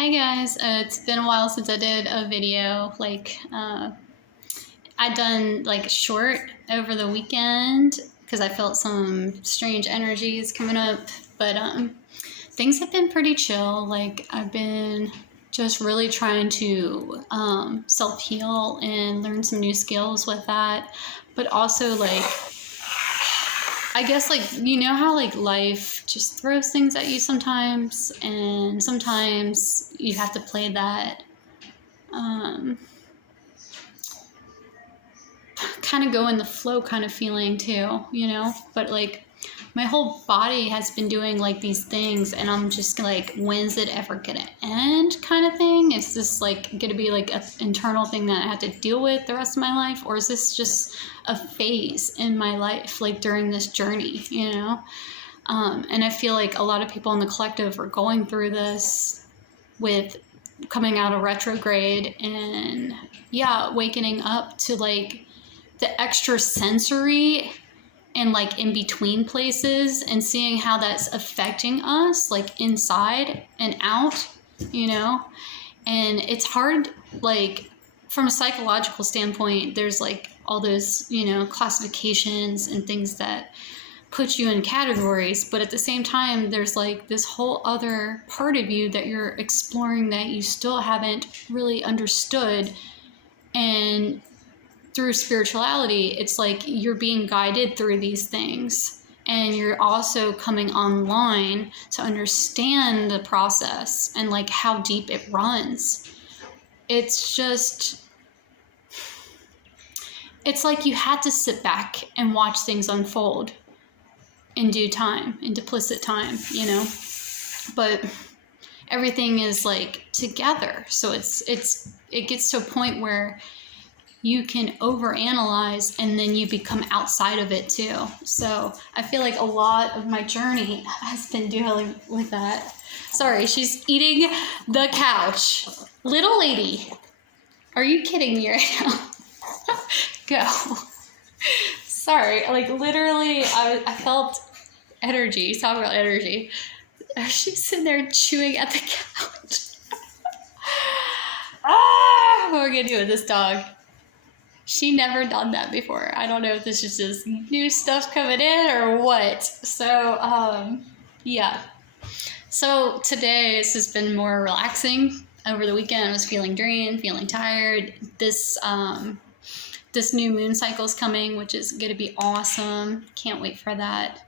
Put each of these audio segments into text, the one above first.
Hi guys, it's been a while since I did a video. I done like short over the weekend because I felt some strange energies coming up. But things have been pretty chill. Like I've been just really trying to self heal and learn some new skills with that. But also I guess how life just throws things at you sometimes, and sometimes you have to play that um, kind of go in the flow kind of feeling too, But like my whole body has been doing like these things, and I'm just like, when's it ever gonna end kind of thing? Is this like gonna be like an internal thing that I have to deal with the rest of my life? Or is this just a phase in my life, like during this journey? And I feel like a lot of people in the collective are going through this with coming out of retrograde and wakening up to like the extra sensory and like in between places, and seeing how that's affecting us like inside and out, and it's hard, like from a psychological standpoint. There's like all those classifications and things that put you in categories, but at the same time there's like this whole other part of you that you're exploring that you still haven't really understood. And through spirituality, it's like you're being guided through these things, and you're also coming online to understand the process and like how deep it runs. It's like you had to sit back and watch things unfold in due time, in duplicit time, but everything is like together. So it gets to a point where you can overanalyze, and then you become outside of it too. So I feel like a lot of my journey has been dealing with that. Sorry, she's eating the couch. Little lady, are you kidding me right now? Go. Sorry, like literally, I felt energy. Talk about energy. She's sitting there chewing at the couch. What are we gonna do with this dog? She never done that before. I don't know if this is just new stuff coming in or what. So, yeah. So today this has been more relaxing. Over the weekend I was feeling drained, feeling tired. This new moon cycle is coming, which is going to be awesome. Can't wait for that.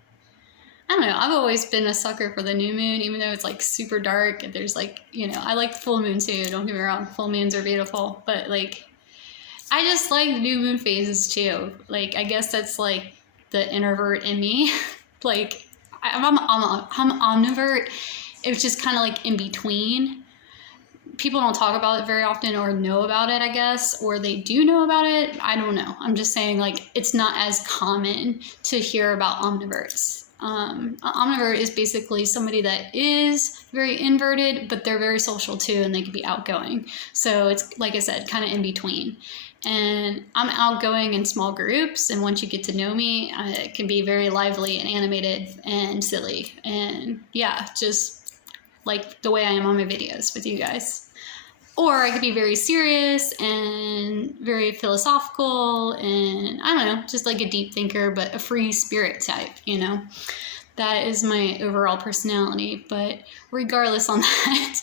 I don't know. I've always been a sucker for the new moon, even though it's like super dark. And there's like, I like the full moon too. Don't get me wrong. Full moons are beautiful. But like, I just like new moon phases too. Like, I guess that's like the introvert in me. Like, I'm omnivert. It's just kind of like in between. People don't talk about it very often or know about it, I guess, or they do know about it. I don't know. I'm just saying, like, it's not as common to hear about omniverts. An omnivert is basically somebody that is very inverted, but they're very social too, and they can be outgoing. So it's, like I said, kind of in between. And I'm outgoing in small groups, and once you get to know me, it can be very lively and animated and silly. And yeah, just like the way I am on my videos with you guys. Or I could be very serious and very philosophical, and I don't know, just like a deep thinker, but a free spirit type, That is my overall personality. But regardless on that,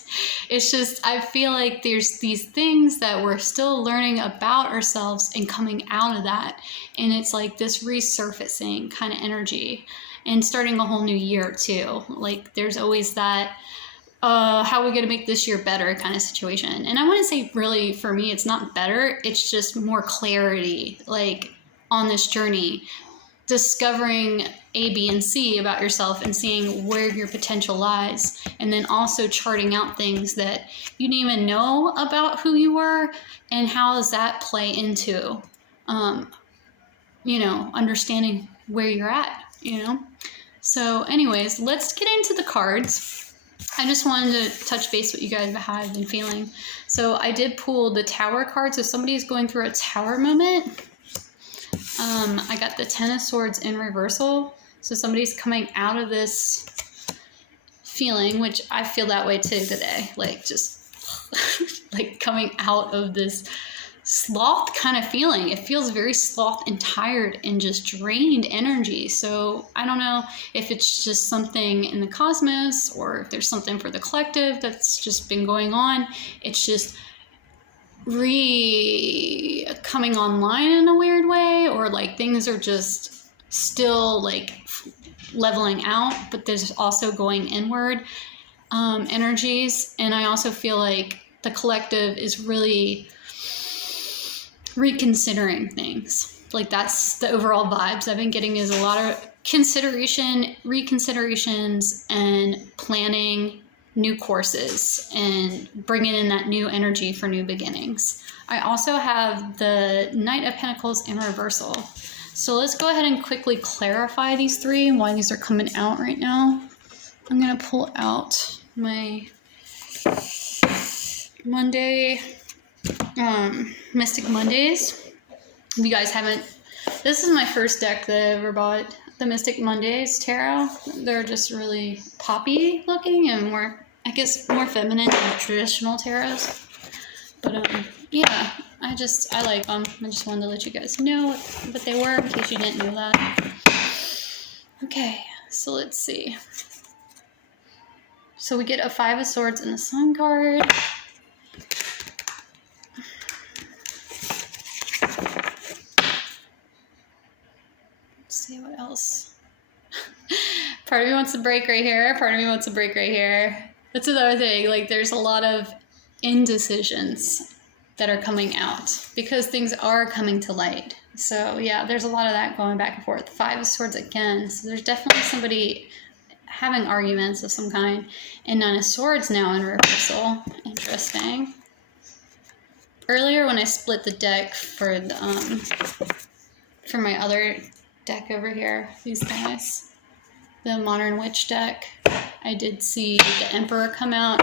it's just, I feel like there's these things that we're still learning about ourselves and coming out of that. And it's like this resurfacing kind of energy, and starting a whole new year too. Like there's always that, how are we going to make this year better kind of situation. And I want to say, really, for me, it's not better. It's just more clarity, like on this journey, discovering A, B, and C about yourself, and seeing where your potential lies. And then also charting out things that you didn't even know about who you were, and how does that play into, understanding where you're at, So anyways, let's get into the cards. I just wanted to touch base with you guys about how I've been feeling. So I did pull the Tower card. So somebody's going through a Tower moment. I got the Ten of Swords in reversal. So somebody's coming out of this feeling, which I feel that way too today, like just like coming out of this sloth kind of feeling. It feels very sloth and tired and just drained energy. So I don't know if it's just something in the cosmos or if there's something for the collective that's just been going on. It's just coming online in a weird way, or like things are just still like leveling out, but there's also going inward energies. And I also feel like the collective is really reconsidering things. Like that's the overall vibes I've been getting, is a lot of reconsiderations, and planning new courses and bringing in that new energy for new beginnings. I also have the Knight of Pentacles in reversal. So let's go ahead and quickly clarify these three and why these are coming out right now. I'm going to pull out my Monday, Mystic Mondays. If you guys haven't, this is my first deck that I ever bought, the Mystic Mondays Tarot. They're just really poppy looking and more, I guess, more feminine than traditional tarots. But yeah, I like them. I just wanted to let you guys know what they were in case you didn't know that. Okay, so let's see. So we get a 5 of Swords in the Sun card. Let's see what else. Part of me wants to break right here. Part of me wants to break right here. That's another thing. Like, there's a lot of indecisions that are coming out because things are coming to light. So yeah, there's a lot of that going back and forth. 5 of Swords again. So there's definitely somebody having arguments of some kind. And 9 of Swords now in reversal. Interesting. Earlier when I split the deck for the, for my other deck over here, these guys, the Modern Witch deck, I did see the Emperor come out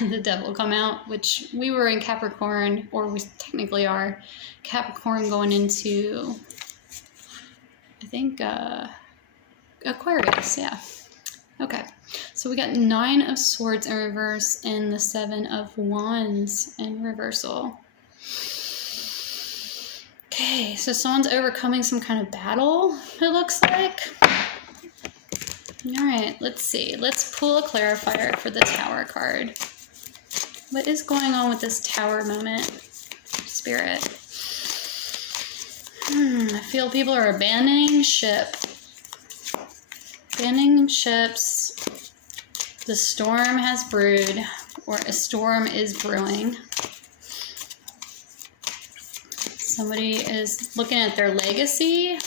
and the Devil come out, which we were in Capricorn, or we technically are Capricorn going into, I think, Aquarius, yeah. Okay, so we got 9 of Swords in reverse and the 7 of Wands in reversal. Okay, so someone's overcoming some kind of battle, it looks like. All right, let's see. Let's pull a clarifier for the Tower card. What is going on with this Tower moment, Spirit? I feel people are abandoning ship. Abandoning ships. The storm has brewed, or a storm is brewing. Somebody is looking at their legacy.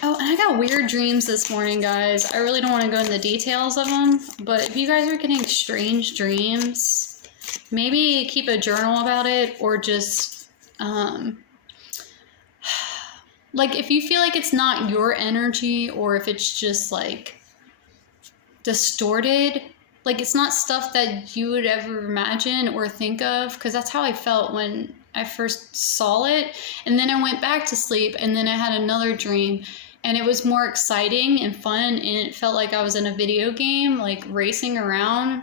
Oh, and I got weird dreams this morning, guys. I really don't want to go into the details of them, but if you guys are getting strange dreams, maybe keep a journal about it, or just, like, if you feel like it's not your energy, or if it's just, like, distorted, like, it's not stuff that you would ever imagine or think of, because that's how I felt when I first saw it, and then I went back to sleep, and then I had another dream, and it was more exciting and fun, and it felt like I was in a video game, like, racing around,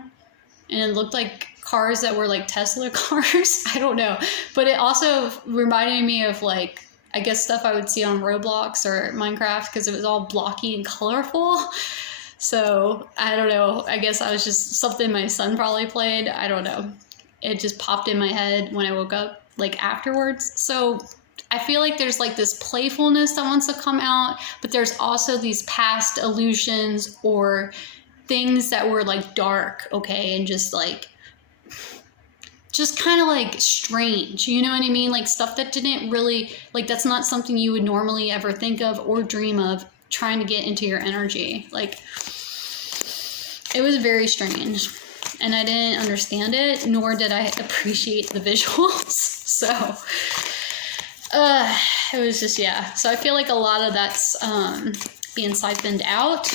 and it looked like cars that were, like, Tesla cars. I don't know, but it also reminded me of, like, I guess stuff I would see on Roblox or Minecraft, because it was all blocky and colorful. So, I don't know, I guess I was just something my son probably played. I don't know. It just popped in my head when I woke up, like, afterwards. So, I feel like there's, like, this playfulness that wants to come out, but there's also these past illusions or things that were, like, dark, okay, and just, like, just kind of, like, strange, you know what I mean? Like, stuff that didn't really, like, that's not something you would normally ever think of or dream of, trying to get into your energy. Like, it was very strange, and I didn't understand it, nor did I appreciate the visuals. So it was just, yeah. So I feel like a lot of that's being siphoned out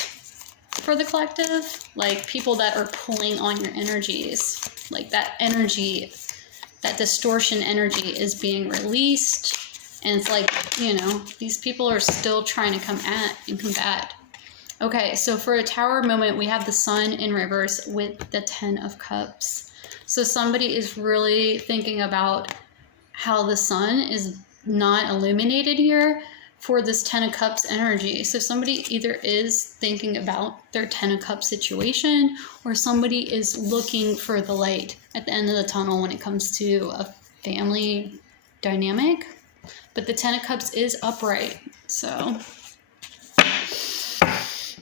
for the collective, like people that are pulling on your energies, like that energy, that distortion energy is being released. And it's like, you know, these people are still trying to come at and combat. Okay, so for a Tower moment, we have the Sun in reverse with the Ten of Cups. So somebody is really thinking about how the Sun is not illuminated here for this Ten of Cups energy. So somebody either is thinking about their Ten of Cups situation, or somebody is looking for the light at the end of the tunnel when it comes to a family dynamic. But the Ten of Cups is upright, so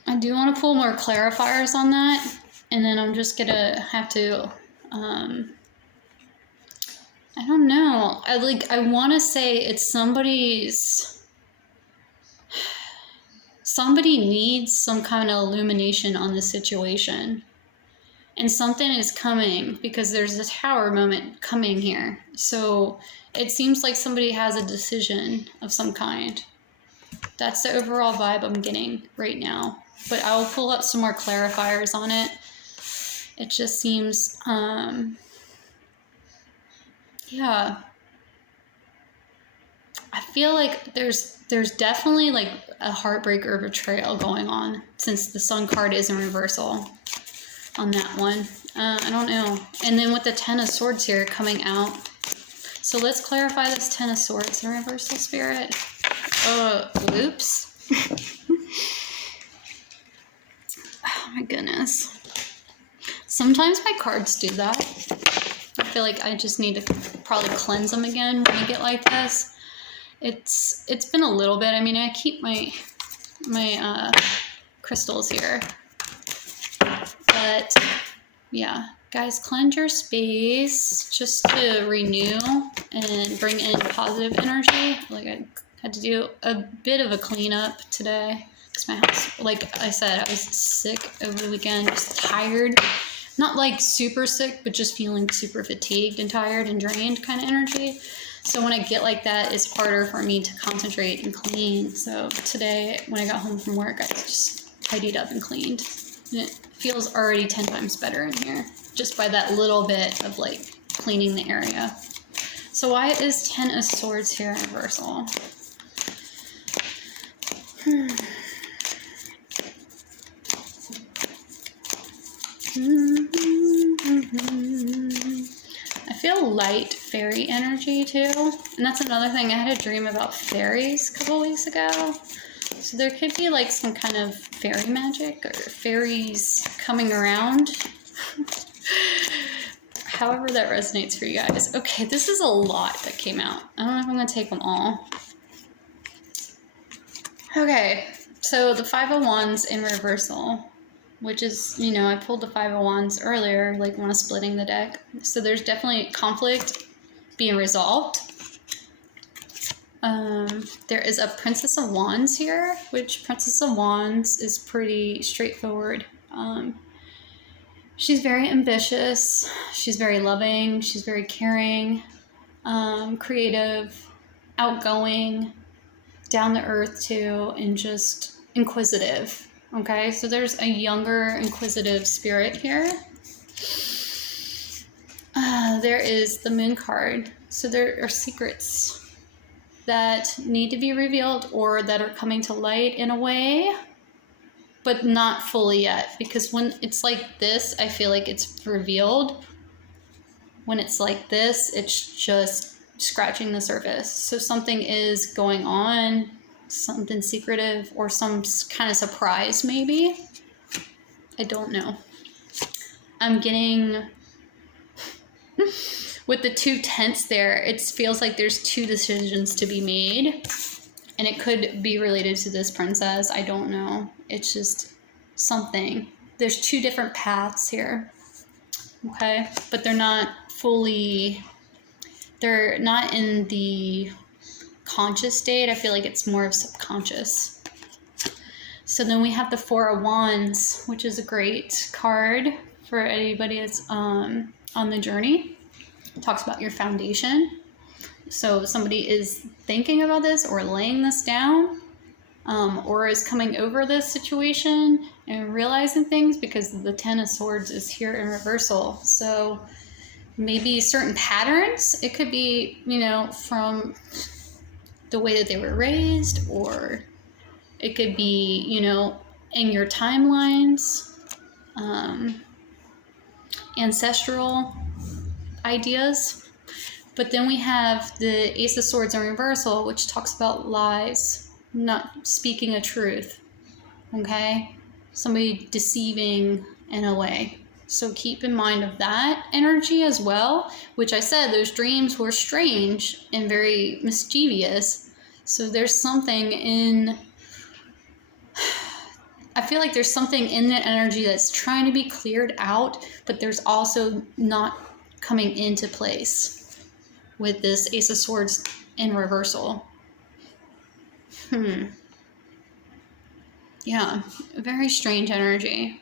I do want to pull more clarifiers on that, and then I'm just gonna have to I don't know. I want to say it's somebody needs some kind of illumination on the situation. And something is coming because there's a Tower moment coming here. So it seems like somebody has a decision of some kind. That's the overall vibe I'm getting right now. But I'll pull up some more clarifiers on it. It just seems, yeah. I feel like there's definitely like a heartbreak or betrayal going on since the Sun card is in reversal on that one. I don't know. And then with the Ten of Swords here coming out. So let's clarify this Ten of Swords in reversal, Spirit. Oops. Oh my goodness. Sometimes my cards do that. I feel like I just need to probably cleanse them again when I get like this. It's been a little bit. I mean, I keep my crystals here, but yeah, guys, cleanse your space just to renew and bring in positive energy. Like I had to do a bit of a cleanup today because my house, like I said, I was sick over the weekend, just tired. Not like super sick, but just feeling super fatigued and tired and drained kind of energy. So when I get like that, it's harder for me to concentrate and clean. So today, when I got home from work, I just tidied up and cleaned. And it feels already 10 times better in here, just by that little bit of like cleaning the area. So why is Ten of Swords here in reversal? I feel light fairy energy too. And that's another thing. I had a dream about fairies a couple weeks ago. So there could be like some kind of fairy magic or fairies coming around. However that resonates for you guys. Okay, this is a lot that came out. I don't know if I'm going to take them all. Okay, so the Five of Wands in reversal. Which is, you know, I pulled the Five of Wands earlier, like when I was splitting the deck. So there's definitely conflict being resolved. There is a Princess of Wands here, which Princess of Wands is pretty straightforward. She's very ambitious. She's very loving. She's very caring, creative, outgoing, down to earth too, and just inquisitive. Okay, so there's a younger, inquisitive spirit here. There is the Moon card. So there are secrets that need to be revealed or that are coming to light in a way, but not fully yet. Because when it's like this, I feel like it's revealed. When it's like this, it's just scratching the surface. So something is going on. Something secretive or some kind of surprise maybe. I don't know. I'm getting with the two tents there, it feels like there's two decisions to be made, and it could be related to this princess. I don't know. It's just something. There's two different paths here. Okay, but they're not in the conscious state. I feel like it's more of subconscious. So then we have the Four of Wands, which is a great card for anybody that's on the journey. It talks about your foundation. So somebody is thinking about this or laying this down, or is coming over this situation and realizing things, because the Ten of Swords is here in reversal. So maybe certain patterns. It could be, you know, from the way that they were raised, or it could be, you know, in your timelines, ancestral ideas. But then we have the Ace of Swords in reversal, which talks about lies, not speaking a truth, okay? Somebody deceiving in a way. So keep in mind of that energy as well, which I said those dreams were strange and very mischievous. So there's something in, I feel like there's something in that energy that's trying to be cleared out, but there's also not coming into place with this Ace of Swords in reversal. Yeah, very strange energy.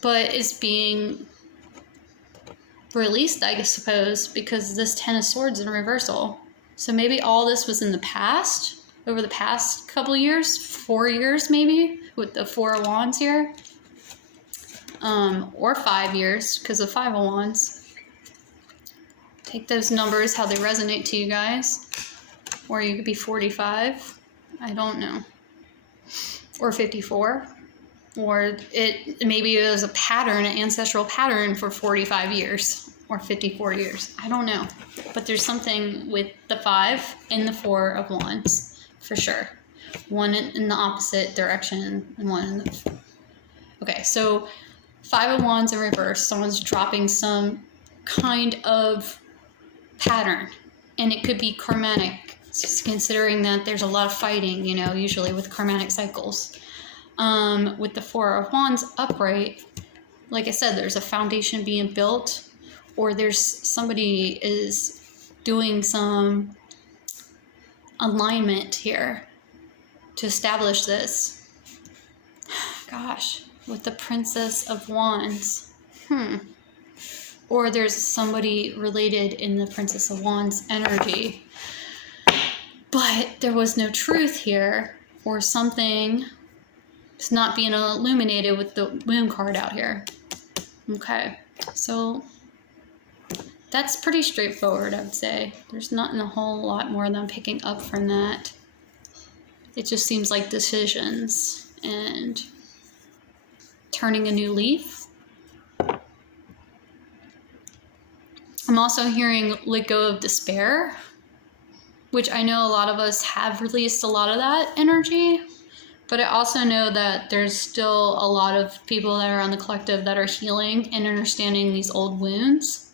But it's being released, I suppose, because this Ten of Swords in reversal. So maybe all this was in the past, over the past couple years, 4 years maybe, with the Four of Wands here. Or 5 years, because of Five of Wands. Take those numbers, how they resonate to you guys. Or you could be 45. I don't know. Or 54. Or maybe it was a pattern, an ancestral pattern for 45 years. Or 54 years. I don't know. But there's something with the 5 and the 4 of Wands. For sure. One in the opposite direction and one in the... Okay, so 5 of Wands in reverse. Someone's dropping some kind of pattern, and it could be karmatic, considering that there's a lot of fighting, you know, usually with karmatic cycles. With the Four of Wands upright, like I said, there's a foundation being built, or there's somebody is doing some alignment here to establish this. Gosh, with the Princess of Wands. Or there's somebody related in the Princess of Wands energy. But there was no truth here, or something is not being illuminated with the Moon card out here. Okay, so that's pretty straightforward, I would say. There's not a whole lot more than I'm picking up from that. It just seems like decisions and turning a new leaf. I'm also hearing let go of despair, which I know a lot of us have released a lot of that energy, but I also know that there's still a lot of people that are on the collective that are healing and understanding these old wounds.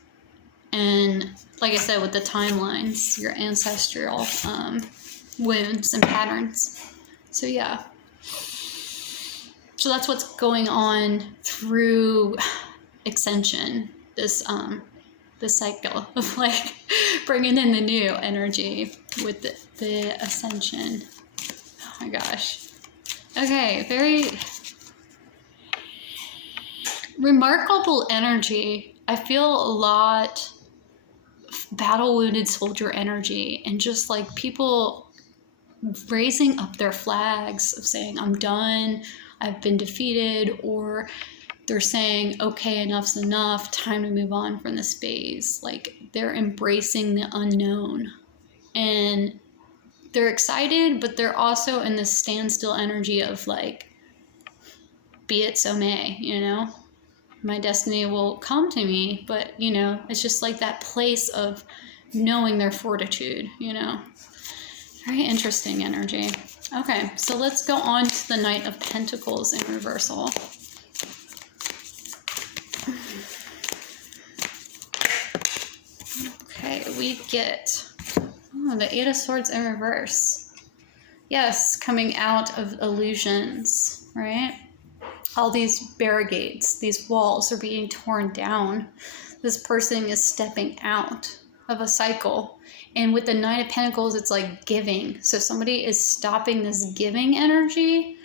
And like I said, with the timelines, your ancestral wounds and patterns. So yeah. So that's what's going on through Ascension, this cycle of like bringing in the new energy with the Ascension. Oh my gosh. Okay, very remarkable energy. I feel a lot of battle wounded soldier energy, and just like people raising up their flags of saying, I'm done, I've been defeated, or they're saying, okay, enough's enough, time to move on from this phase. Like, they're embracing the unknown. And they're excited, but they're also in this standstill energy of like, be it so may, you know? My destiny will come to me, but, you know, it's just like that place of knowing their fortitude, you know? Very interesting energy. Okay, so let's go on to the Knight of Pentacles in reversal. Okay, we get the Eight of Swords in reverse. Yes, coming out of illusions, right? All these barricades, these walls are being torn down. This person is stepping out of a cycle. And with the Knight of Pentacles, it's like giving. So somebody is stopping this giving energy,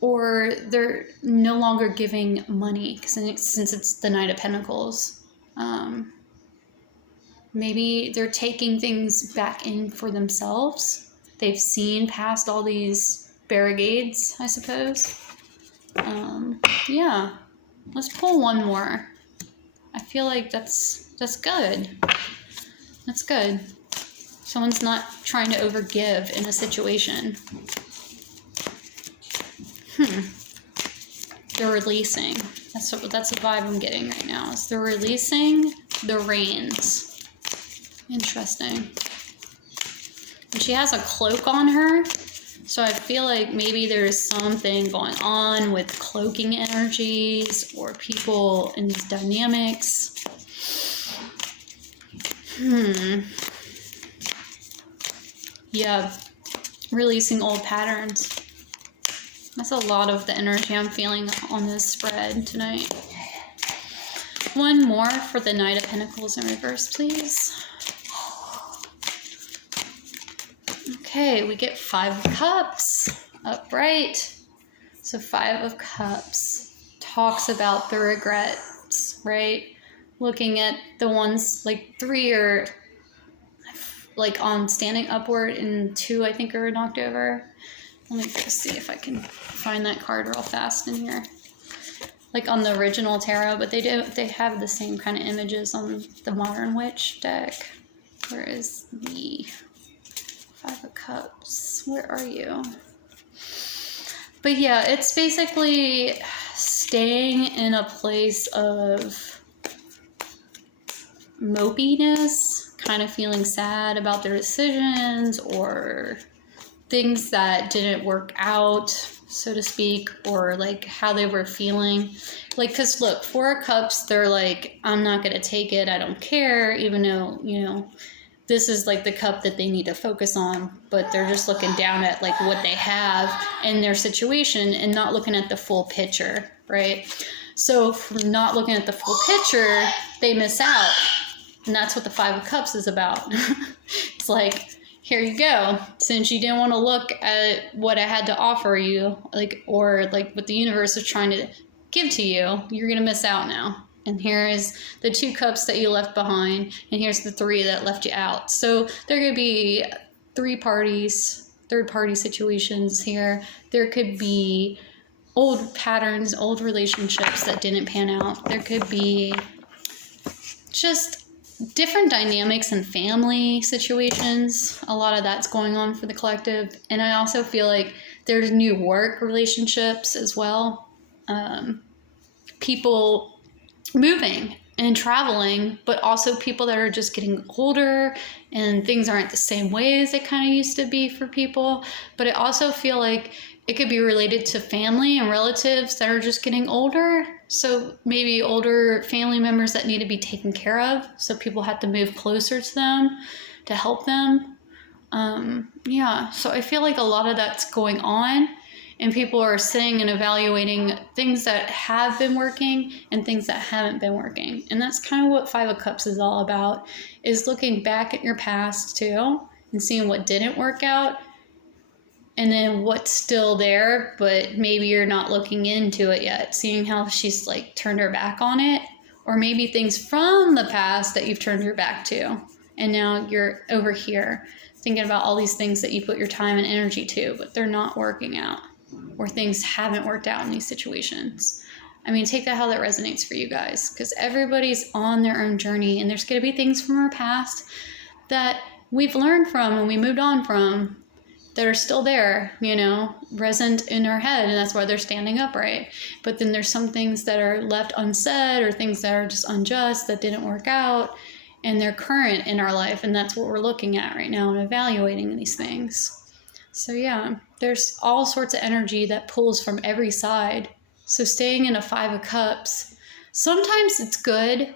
or they're no longer giving money since it's the Knight of Pentacles. Maybe they're taking things back in for themselves. They've seen past all these barricades, I suppose. Yeah, let's pull one more. I feel like that's good. That's good. Someone's not trying to overgive in a situation. They're releasing. That's the vibe I'm getting right now. Is they're releasing the reins. Interesting. And she has a cloak on her. So I feel like maybe there's something going on with cloaking energies or people in these dynamics. Yeah, releasing old patterns. That's a lot of the energy I'm feeling on this spread tonight. One more for the Knight of Pentacles in reverse, please. Okay, we get 5 of Cups, upright. So 5 of Cups talks about the regrets, right? Looking at the ones, like 3 are like on standing upward and 2 I think are knocked over. Let me just see if I can find that card real fast in here. Like on the original tarot, but they have the same kind of images on the Modern Witch deck. Where is the 5 of Cups? Where are you? But yeah, it's basically staying in a place of mopiness, kind of feeling sad about their decisions or things that didn't work out, so to speak, or like how they were feeling. Like, because look, 4 of Cups, they're like, I'm not going to take it, I don't care, even though, you know, this is like the cup that they need to focus on, but they're just looking down at like what they have in their situation and not looking at the full picture, right? So from not looking at the full picture, they miss out. And that's what the 5 of Cups is about. It's like, here you go. Since you didn't want to look at what I had to offer you, like, or like what the universe is trying to give to you, you're going to miss out now. And here is the 2 cups that you left behind, and here's the 3 that left you out. So there could be 3 parties, third-party situations here. There could be old patterns, old relationships that didn't pan out. There could be just different dynamics in family situations. A lot of that's going on for the collective. And I also feel like there's new work relationships as well. People moving and traveling, but also people that are just getting older and things aren't the same way as they kind of used to be for people. But I also feel like it could be related to family and relatives that are just getting older. So maybe older family members that need to be taken care of. So people have to move closer to them to help them. Yeah, so I feel like a lot of that's going on. And people are sitting and evaluating things that have been working and things that haven't been working. And that's kind of what 5 of Cups is all about, is looking back at your past too and seeing what didn't work out and then what's still there, but maybe you're not looking into it yet, seeing how she's like turned her back on it, or maybe things from the past that you've turned your back to. And now you're over here thinking about all these things that you put your time and energy to, but they're not working out. Or things haven't worked out in these situations. I mean, take that how that resonates for you guys, because everybody's on their own journey, and there's going to be things from our past that we've learned from and we moved on from that are still there, you know, present in our head, and that's why they're standing upright. But then there's some things that are left unsaid or things that are just unjust that didn't work out, and they're current in our life, and that's what we're looking at right now and evaluating these things. So yeah, there's all sorts of energy that pulls from every side. So staying in a 5 of Cups, sometimes it's good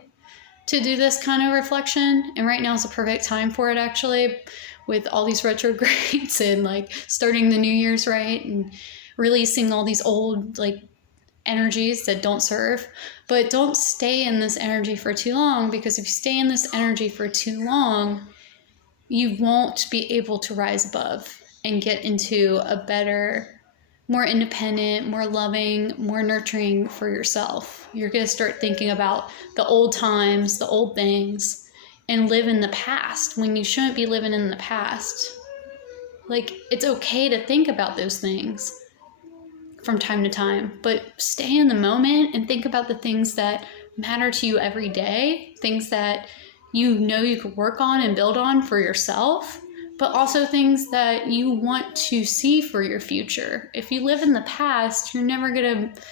to do this kind of reflection. And right now is the perfect time for it, actually, with all these retrogrades and like starting the New Year's right and releasing all these old like energies that don't serve. But don't stay in this energy for too long, because if you stay in this energy for too long, you won't be able to rise above and get into a better, more independent, more loving, more nurturing for yourself. You're going to start thinking about the old times, the old things, and live in the past when you shouldn't be living in the past. Like, it's okay to think about those things from time to time, but stay in the moment and think about the things that matter to you every day, things that you know you could work on and build on for yourself. but also things that you want to see for your future. If you live in the past, you're never going to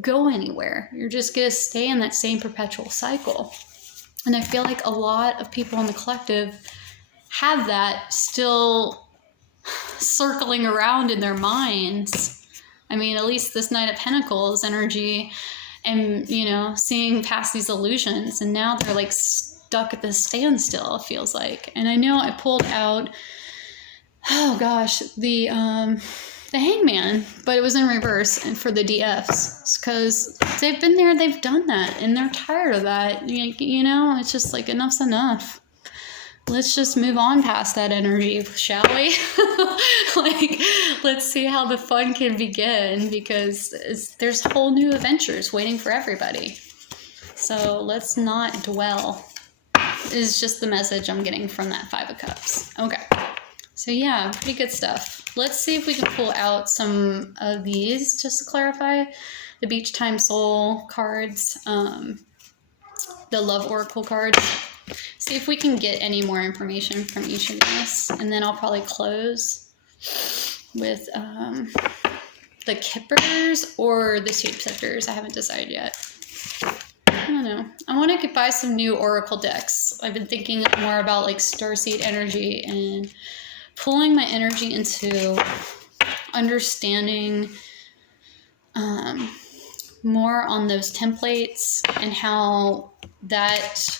go anywhere. You're just going to stay in that same perpetual cycle. And I feel like a lot of people in the collective have that still circling around in their minds. I mean, at least this Knight of Pentacles energy, and, you know, seeing past these illusions, and now they're like stuck at this standstill, it feels like. And I know I pulled out, oh gosh, the Hangman, but it was in reverse and for the DFs, because they've been there, they've done that, and they're tired of that. You know, it's just like, enough's enough. Let's just move on past that energy, shall we? Like, let's see how the fun can begin, because there's whole new adventures waiting for everybody. So let's not dwell, is just the message I'm getting from that Five of Cups. Okay. So yeah, pretty good stuff. Let's see if we can pull out some of these just to clarify. The Beach Time Soul cards, the Love Oracle cards. See if we can get any more information from each of these. And then I'll probably close with the Kippers or the Shapeshifters. I haven't decided yet. I don't know. I want to buy some new Oracle decks. I've been thinking more about like Starseed energy and pulling my energy into understanding more on those templates and how that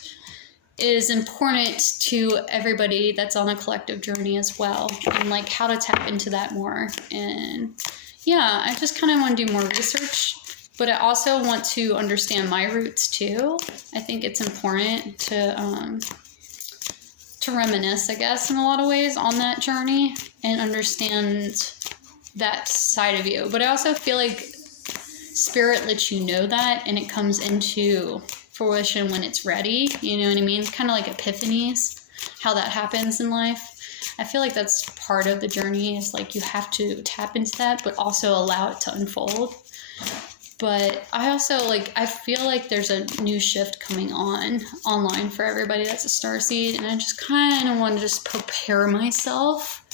is important to everybody that's on a collective journey as well, and like how to tap into that more. And yeah, I just kind of want to do more research, but I also want to understand my roots too. I think it's important to reminisce, I guess, in a lot of ways on that journey and understand that side of you. But I also feel like Spirit lets you know that, and it comes into fruition when it's ready. You know what I mean? Kind of like epiphanies, how that happens in life. I feel like that's part of the journey, is like you have to tap into that, but also allow it to unfold. But I also I feel like there's a new shift coming online for everybody that's a starseed, and I just kind of want to just prepare myself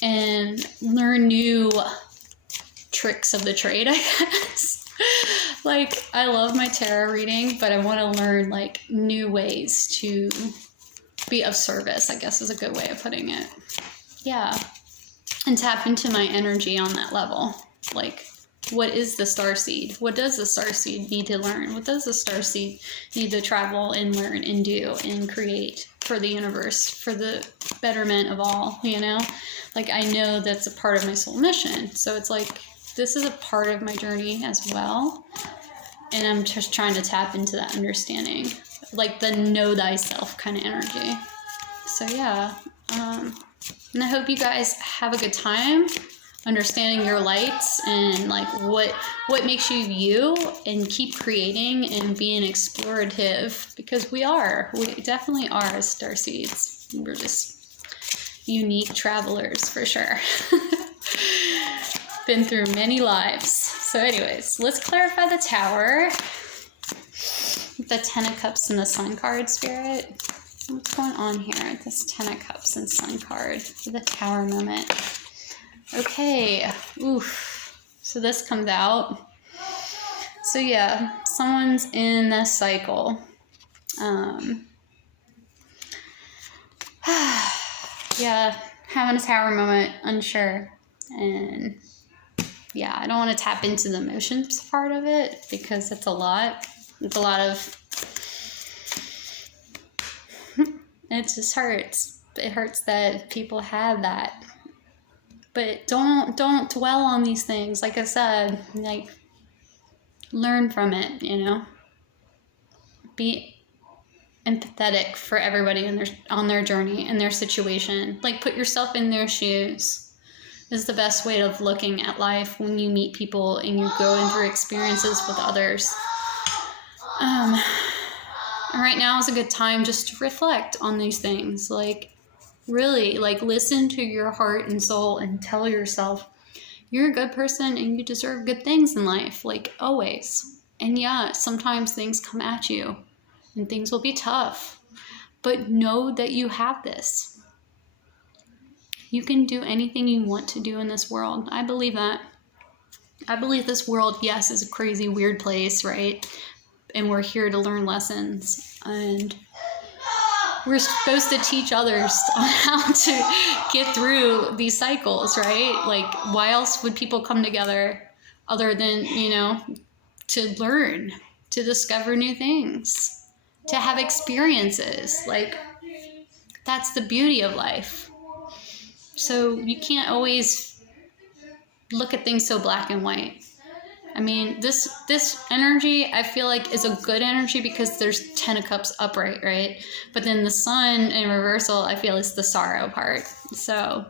and learn new tricks of the trade, I guess. Like, I love my tarot reading, but I want to learn like new ways to be of service, I guess is a good way of putting it. Yeah. And tap into my energy on that level. Like, what is the starseed? What does the starseed need to learn? What does the starseed need to travel and learn and do and create for the universe, for the betterment of all, you know? Like, I know that's a part of my soul mission. So it's like, this is a part of my journey as well. And I'm just trying to tap into that understanding, like the know thyself kind of energy. So yeah, and I hope you guys have a good time understanding your lights and like what makes you you, and keep creating and being explorative, because we definitely are as starseeds. We're just unique travelers for sure. Been through many lives. So anyways, let's clarify the Tower, the Ten of Cups and the Sun card, Spirit. What's going on here? This Ten of Cups and Sun card for the Tower moment. Okay. Oof. So this comes out. So yeah, someone's in this cycle. Yeah, having a Tower moment, unsure. And yeah, I don't want to tap into the emotions part of it, because it's a lot. It's a lot of... It just hurts. It hurts that people have that. But don't dwell on these things. Like I said, like, learn from it, you know? Be empathetic for everybody on their journey and their situation. Like, put yourself in their shoes is the best way of looking at life when you meet people and you go through experiences with others. And right now is a good time just to reflect on these things. Like, really, like, listen to your heart and soul and tell yourself you're a good person and you deserve good things in life, like, always. And yeah, sometimes things come at you and things will be tough, but know that you have this. You can do anything you want to do in this world. I believe that. I believe this world, yes, is a crazy, weird place, right? And we're here to learn lessons. And we're supposed to teach others on how to get through these cycles, right? Like, why else would people come together other than, you know, to learn, to discover new things, to have experiences? Like, that's the beauty of life. So you can't always look at things so black and white. I mean, this energy, I feel like, is a good energy because there's 10 of cups upright, right? But then the sun in reversal, I feel, is the sorrow part. So,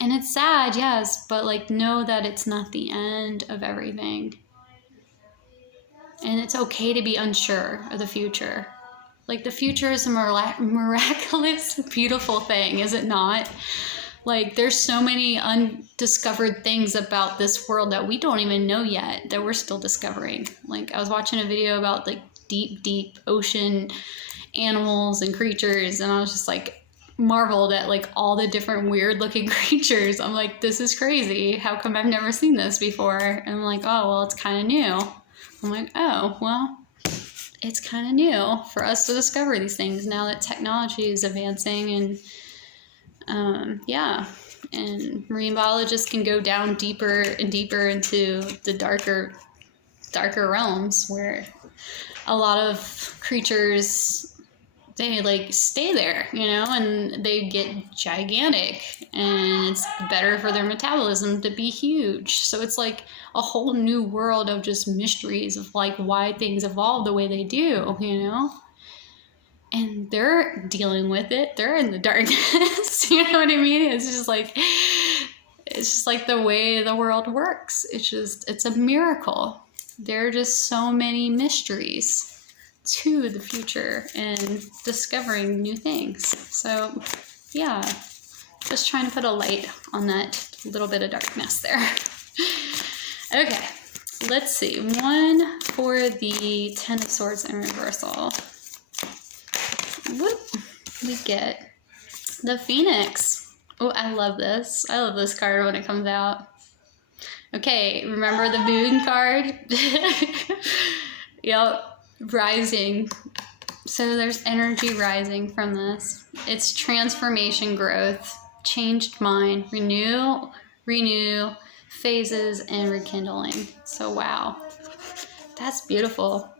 and it's sad, yes, but like, know that it's not the end of everything. And it's okay to be unsure of the future. Like, the future is a miraculous, beautiful thing, is it not? Like, there's so many undiscovered things about this world that we don't even know yet, that we're still discovering. Like, I was watching a video about like deep ocean animals and creatures, and I was just like marveled at like all the different weird looking creatures. I'm like, this is crazy. How come I've never seen this before? And I'm like, oh, well, it's kind of new. I'm like, oh, well, it's kind of new for us to discover these things now that technology is advancing. And yeah, and marine biologists can go down deeper and deeper into the darker realms where a lot of creatures, they like stay there, you know, and they get gigantic, and it's better for their metabolism to be huge. So it's like a whole new world of just mysteries of like why things evolve the way they do, you know. And they're dealing with it. They're in the darkness. You know what I mean? It's just like the way the world works. It's a miracle. There are just so many mysteries to the future and discovering new things. So, yeah, just trying to put a light on that little bit of darkness there. Okay, let's see. One for the Ten of Swords in reversal. What we get? The Phoenix. Oh, I love this. I love this card when it comes out. Okay, remember the moon card? Yep, rising. So there's energy rising from this. It's transformation, growth, changed mind, renew, phases, and rekindling. So wow, that's beautiful.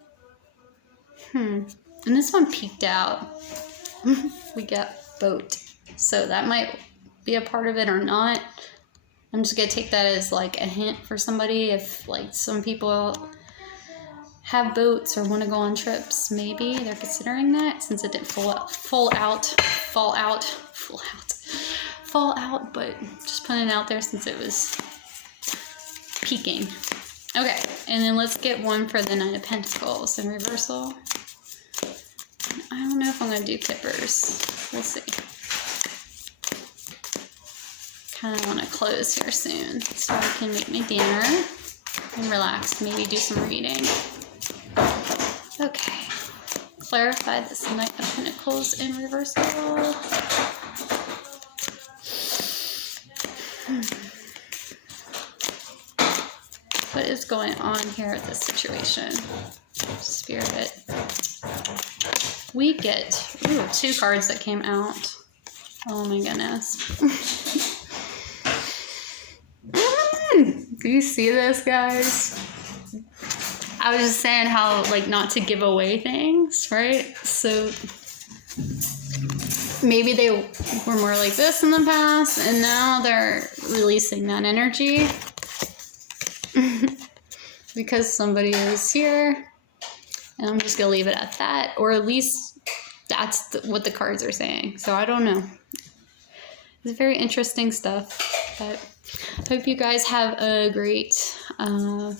And this one peeked out. We got boat. So that might be a part of it or not. I'm just going to take that as like a hint for somebody. If like some people have boats or want to go on trips, maybe they're considering that, since it didn't fall out, but just putting it out there since it was peeking. Okay, and then let's get one for the Nine of Pentacles in reversal. I don't know if I'm going to do Kippers. We'll see. Kind of want to close here soon so I can make my dinner and relax, maybe do some reading. Okay. Clarify this Knight of Pentacles in reversal. What is going on here with this situation? Spirit. We get, ooh, two cards that came out. Oh my goodness. Do you see this, guys? I was just saying how, like, not to give away things, right? So maybe they were more like this in the past, and now they're releasing that energy because somebody is here. And I'm just going to leave it at that, or at least that's what the cards are saying. So I don't know. It's very interesting stuff. But I hope you guys have a great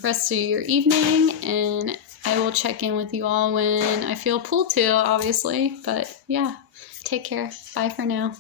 rest of your evening. And I will check in with you all when I feel pulled to, obviously. But yeah, take care. Bye for now.